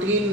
3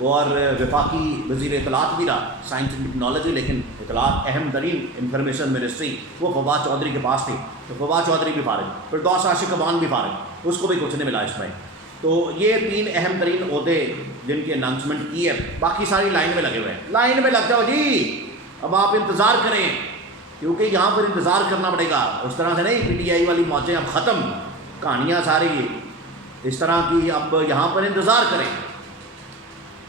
اور وفاقی وزیر اطلاعات بھی رہا سائنس اینڈ ٹیکنالوجی، لیکن اطلاعات اہم ترین انفارمیشن منسٹری وہ فواد چودھری کے پاس تھی، تو فواد چودھری بھی فارغ، فردوس عاشق امان بھی فارغ، اس کو بھی کچھ نہیں ملا اس میں۔ تو یہ 3 اہم ترین عہدے جن کی اناؤنسمنٹ کی ہے، باقی ساری لائن میں لگے ہوئے ہیں، لائن میں لگ جاؤ جی، اب آپ انتظار کریں، کیونکہ یہاں پر انتظار کرنا پڑے گا، اس طرح سے نہیں پی ٹی آئی والی موجیں اب ختم، کہانیاں ساری اس طرح کی، اب یہاں پر انتظار کریں۔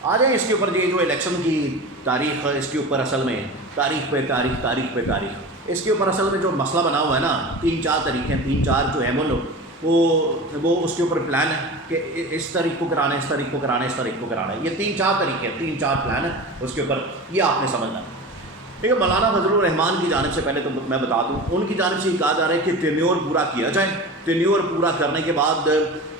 آ جائیں اس کے اوپر، یہ جو الیکشن کی تاریخ ہے اس کے اوپر اصل میں تاریخ پہ تاریخ اس کے اوپر اصل میں جو مسئلہ بنا ہوا ہے نا، 3-4 تاریخیں، 3-4 جو ہیں وہ اس کے اوپر پلان ہے کہ اس تاریخ کو کرانا ہے، اس تاریخ کو کرانا ہے، اس تاریخ کو کرانا ہے، یہ 3-4 طریقے ہیں، 3-4 پلان ہے اس کے اوپر، یہ آپ نے سمجھنا ہے۔ ٹھیک ہے، مولانا فضل الرحمان کی جانب سے پہلے تو میں بتا دوں، ان کی جانب سے یہ کہا جا رہا ہے کہ ٹینیور پورا کیا جائے، ٹینیور پورا کرنے کے بعد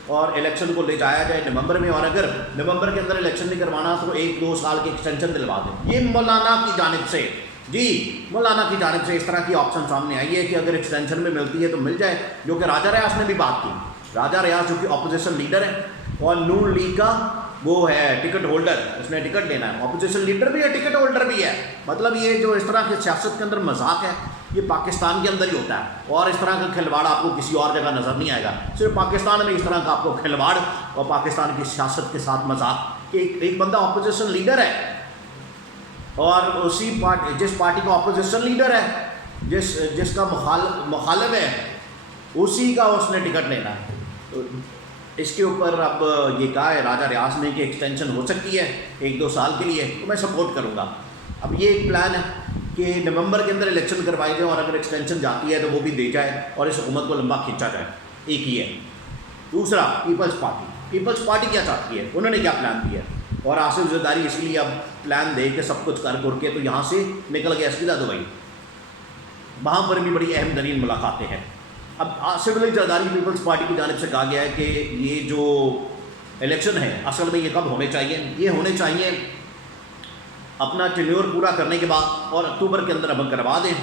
اور الیکشن کو لے جایا جائے نومبر میں، اور اگر نومبر کے اندر الیکشن نہیں کروانا تو 1-2 سال کی ایکسٹینشن دلوا دیں۔ یہ مولانا کی جانب سے، جی مولانا کی جانب سے اس طرح کی آپشن سامنے آئی ہے کہ اگر ایکسٹینشن میں ملتی ہے تو مل جائے، جو کہ راجہ ریاض نے بھی بات کی۔ راجہ ریاض جو کہ اپوزیشن لیڈر ہے اور نون لیگ کا وہ ہے ٹکٹ ہولڈر، اس نے ٹکٹ لینا ہے، اپوزیشن لیڈر بھی ہے، ٹکٹ ہولڈر بھی ہے، مطلب یہ جو اس طرح کی سیاست کے اندر مذاق ہے یہ پاکستان کے اندر ہی ہوتا ہے، اور اس طرح کا کھلواڑ آپ کو کسی اور جگہ نظر نہیں آئے گا، صرف پاکستان میں اس طرح کا آپ کو کھلواڑ اور پاکستان کی سیاست کے ساتھ مذاق کہ ایک بندہ اپوزیشن لیڈر ہے اور اسی جس پارٹی کا اپوزیشن لیڈر ہے، جس کا مخالف ہے، اسی کا اس نے ٹکٹ لینا ہے۔ تو اس کے اوپر اب یہ کہا ہے راجہ ریاض نے کہ ایکسٹینشن ہو سکتی ہے 1-2 سال کے لیے، تو میں سپورٹ کروں گا۔ اب یہ ایک پلان ہے کہ نومبر کے اندر الیکشن کروائی جائے، اور اگر ایکسٹینشن جاتی ہے تو وہ بھی دی جائے اور اس حکومت کو لمبا کھینچا جائے، ایک ہی ہے۔ دوسرا، پیپلز پارٹی کیا چاہتی ہے، انہوں نے کیا پلان کیا ہے، اور آصف زرداری اس لیے اب پلان دے کے سب کچھ کر کے تو یہاں سے نکل گیا سیدھا دبئی، وہاں پر بھی بڑی اہم ترین ملاقاتیں ہیں۔ اب آصف علی زرداری پیپلز پارٹی کی جانب سے کہا گیا ہے کہ یہ جو الیکشن ہے اصل میں یہ کب ہونے چاہیے، یہ ہونے چاہیے اپنا ٹینیور پورا کرنے کے بعد، اور اکتوبر کے اندر اب کروا دیں،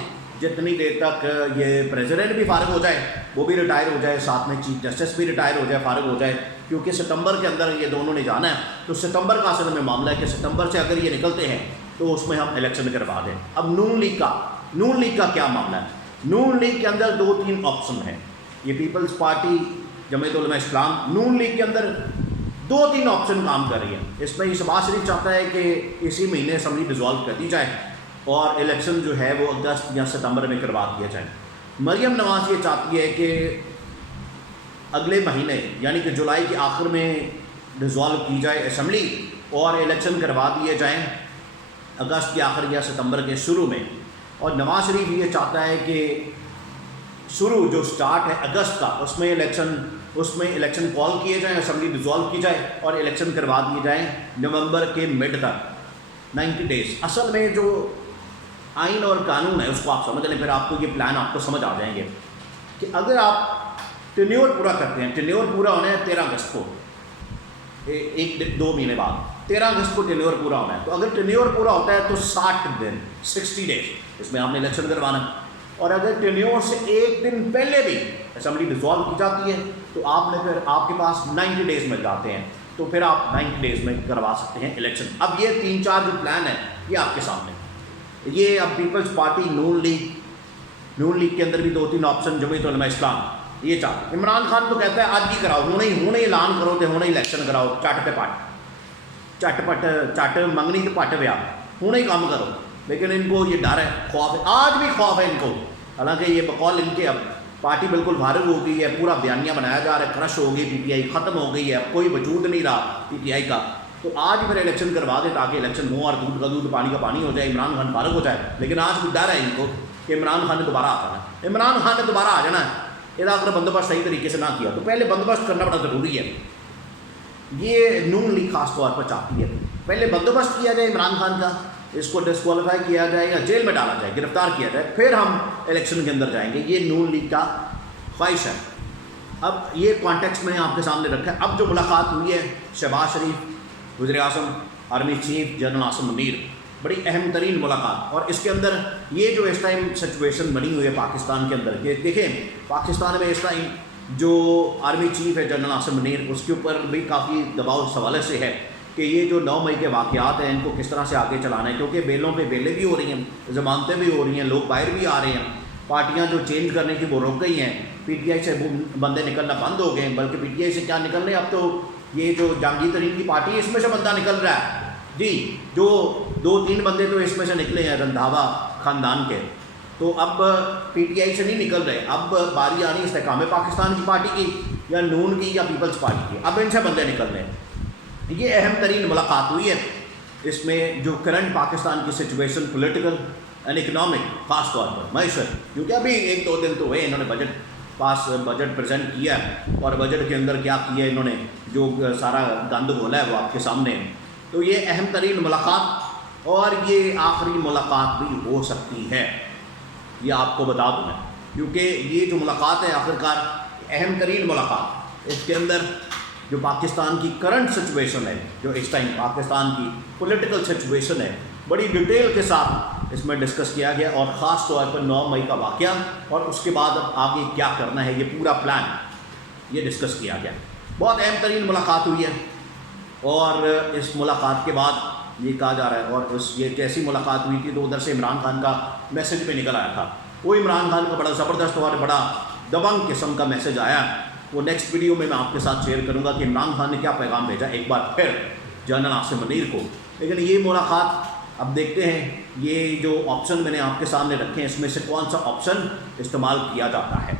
جتنی دیر تک یہ پریزیڈنٹ بھی فارغ ہو جائے، وہ بھی ریٹائر ہو جائے، ساتھ میں چیف جسٹس بھی ریٹائر ہو جائے، فارغ ہو جائے، کیونکہ ستمبر کے اندر یہ دونوں نے جانا ہے، تو ستمبر کا اصل میں معاملہ ہے کہ ستمبر سے اگر یہ نکلتے ہیں تو اس میں ہم الیکشن کروا دیں۔ اب نون لیگ کا کیا معاملہ ہے؟ نون لیگ کے اندر 2-3 آپشن ہیں، یہ پیپلز پارٹی، جمعیت علماء اسلام، نون لیگ کے اندر 2-3 آپشن کام کر رہی ہے۔ اس میں یہ شہباز شریف چاہتا ہے کہ اسی مہینے اسمبلی ڈیزالو کر دی جائے اور الیکشن جو ہے وہ اگست یا ستمبر میں کروا دیا جائے۔ مریم نواز یہ چاہتی ہے کہ اگلے مہینے یعنی کہ جولائی کے آخر میں ڈیزالو کی جائے اسمبلی اور الیکشن کروا دیے جائیں اگست کے آخر یا ستمبر کے شروع میں، اور نواز شریف یہ چاہتا ہے کہ شروع جو سٹارٹ ہے اگست کا اس میں الیکشن کال کیے جائیں، اسمبلی ڈیزالو کی جائے اور الیکشن کروا دیے جائیں نومبر کے مڈ تک 90 ڈیز۔ اصل میں جو آئین اور قانون ہے اس کو آپ سمجھ لیں، پھر آپ کو یہ پلان آپ کو سمجھ آ جائیں گے کہ اگر آپ ٹینیور پورا کرتے ہیں، ٹینیور پورا ہونا ہے 13 اگست کو، 1-2 مہینے بعد 13 اگست کو ٹینیور پورا ہونا ہے، تو اگر ٹینیور پورا ہوتا ہے تو 60 ڈیز اس میں آپ نے الیکشن کروانا ہے، اور اگر ٹینیور سے 1 دن پہلے بھی اسمبلی ڈیزالو کی جاتی ہے تو پھر آپ کے پاس 90 ڈیز مل جاتے ہیں، تو پھر آپ 90 ڈیز میں کروا سکتے ہیں الیکشن۔ اب یہ 3-4 جو پلان ہے یہ آپ کے سامنے، یہ اب پیپلز پارٹی، نون لیگ کے اندر بھی 2-3 آپشن، جمعیت علماء اسلام یہ چاہتے۔ عمران خان تو کہتا ہے آج ہی کراؤ، ہوں ہی اعلان کرو تو ہوں ہی الیکشن کراؤ، چٹ منگنی کے پٹ پیا، ہوں ہی کام کرو، لیکن ان کو یہ ڈر ہے، خوف ہے، آج بھی خوف ہے ان کو، حالانکہ یہ بقول ان کے اب پارٹی بالکل فارغ ہو گئی ہے، پورا بیانیہ بنایا جا رہا ہے، کرش ہو گئی پی ٹی آئی، ختم ہو گئی ہے، اب کوئی وجود نہیں رہا پی ٹی آئی کا، تو آج پھر الیکشن کروا دیں تاکہ الیکشن ہو اور دودھ کا دودھ پانی کا پانی ہو جائے، عمران خان فارغ ہو جائے۔ لیکن آج بھی ڈر ہے ان کو کہ عمران خان نے دوبارہ آنا ہے، عمران خان نے دوبارہ آ جانا ہے، یہ اگر بندوبست صحیح طریقے سے نہ کیا تو پہلے بندوبست کرنا بڑا ضروری ہے، یہ نون لیگ خاص طور پر چاہتی ہے، پہلے بندوبست کیا جائے عمران خان کا، اس کو ڈسکوالیفائی کیا جائے یا جیل میں ڈالا جائے، گرفتار کیا جائے، پھر ہم الیکشن کے اندر جائیں گے، یہ نون لیگ کا خواہش ہے۔ اب یہ کانٹیکسٹ میں آپ کے سامنے رکھا ہے۔ اب جو ملاقات ہوئی ہے شہباز شریف، وزیر اعظم، army chief general Asim Munir, بڑی اہم ترین ملاقات، اور اس کے اندر یہ جو اس ٹائم سچویشن بنی ہوئی ہے پاکستان کے اندر کہ دیکھیں پاکستان میں اس ٹائم جو آرمی چیف ہے جنرل عاصم منیر، اس کے اوپر بھی کافی دباؤ اس حوالے سے ہے کہ یہ جو 9 مئی کے واقعات ہیں ان کو کس طرح سے آگے چلانا ہے، کیونکہ بیلوں پہ بیلیں بھی ہو رہی ہیں، ضمانتیں بھی ہو رہی ہیں، لوگ باہر بھی آ رہے ہیں، پارٹیاں جو چینج کرنے کی وہ رک گئی ہیں، پی ٹی آئی سے بندے نکلنا بند ہو گئے ہیں، بلکہ پی ٹی آئی سے کیا نکل رہے ہیں، اب تو یہ جو جہانگیر ترین کی پارٹی ہے اس میں سے بندہ نکل رہا ہے جی، جو 2-3 بندے تو اس میں سے نکلے ہیں رندھاوا خاندان کے، تو اب پی ٹی آئی سے نہیں نکل رہے، اب باری آنی استحکام پاکستان کی پارٹی کی یا نون کی یا پیپلز پارٹی کی، اب ان سے بندے نکل رہے ہیں۔ یہ اہم ترین ملاقات ہوئی ہے، اس میں جو کرنٹ پاکستان کی سچویشن پولیٹیکل اینڈ اکنامک، خاص طور پر معیشت، کیونکہ ابھی 1-2 دن تو ہوئے انہوں نے بجٹ پریزنٹ کیا ہے، اور بجٹ کے اندر کیا کیا ہے انہوں نے، جو سارا گند گھولا ہے وہ آپ کے سامنے ہے۔ تو یہ اہم ترین ملاقات، اور یہ آخری ملاقات بھی ہو سکتی ہے، یہ آپ کو بتا دوں میں، کیونکہ یہ جو ملاقات ہے آخرکار اہم ترین ملاقات، اس کے اندر جو پاکستان کی کرنٹ سچویشن ہے، جو اس ٹائم پاکستان کی پولیٹیکل سچویشن ہے، بڑی ڈیٹیل کے ساتھ اس میں ڈسکس کیا گیا، اور خاص طور پر 9 مئی کا واقعہ اور اس کے بعد اب آگے کیا کرنا ہے، یہ پورا پلان یہ ڈسکس کیا گیا۔ بہت اہم ترین ملاقات ہوئی ہے، اور اس ملاقات کے بعد یہ کہا جا رہا ہے، اور یہ جیسی ملاقات ہوئی تھی تو ادھر سے عمران خان کا میسج پہ نکل آیا تھا، وہ عمران خان کا بڑا زبردست اور بڑا دبنگ قسم کا میسج آیا، وہ نیکسٹ ویڈیو میں آپ کے ساتھ شیئر کروں گا کہ عمران خان نے کیا پیغام بھیجا ایک بار پھر جنرل عاصم منیر کو۔ لیکن یہ ملاقات اب دیکھتے ہیں، یہ جو آپشن میں نے آپ کے سامنے رکھے ہیں اس میں سے کون سا آپشن استعمال کیا جاتا ہے۔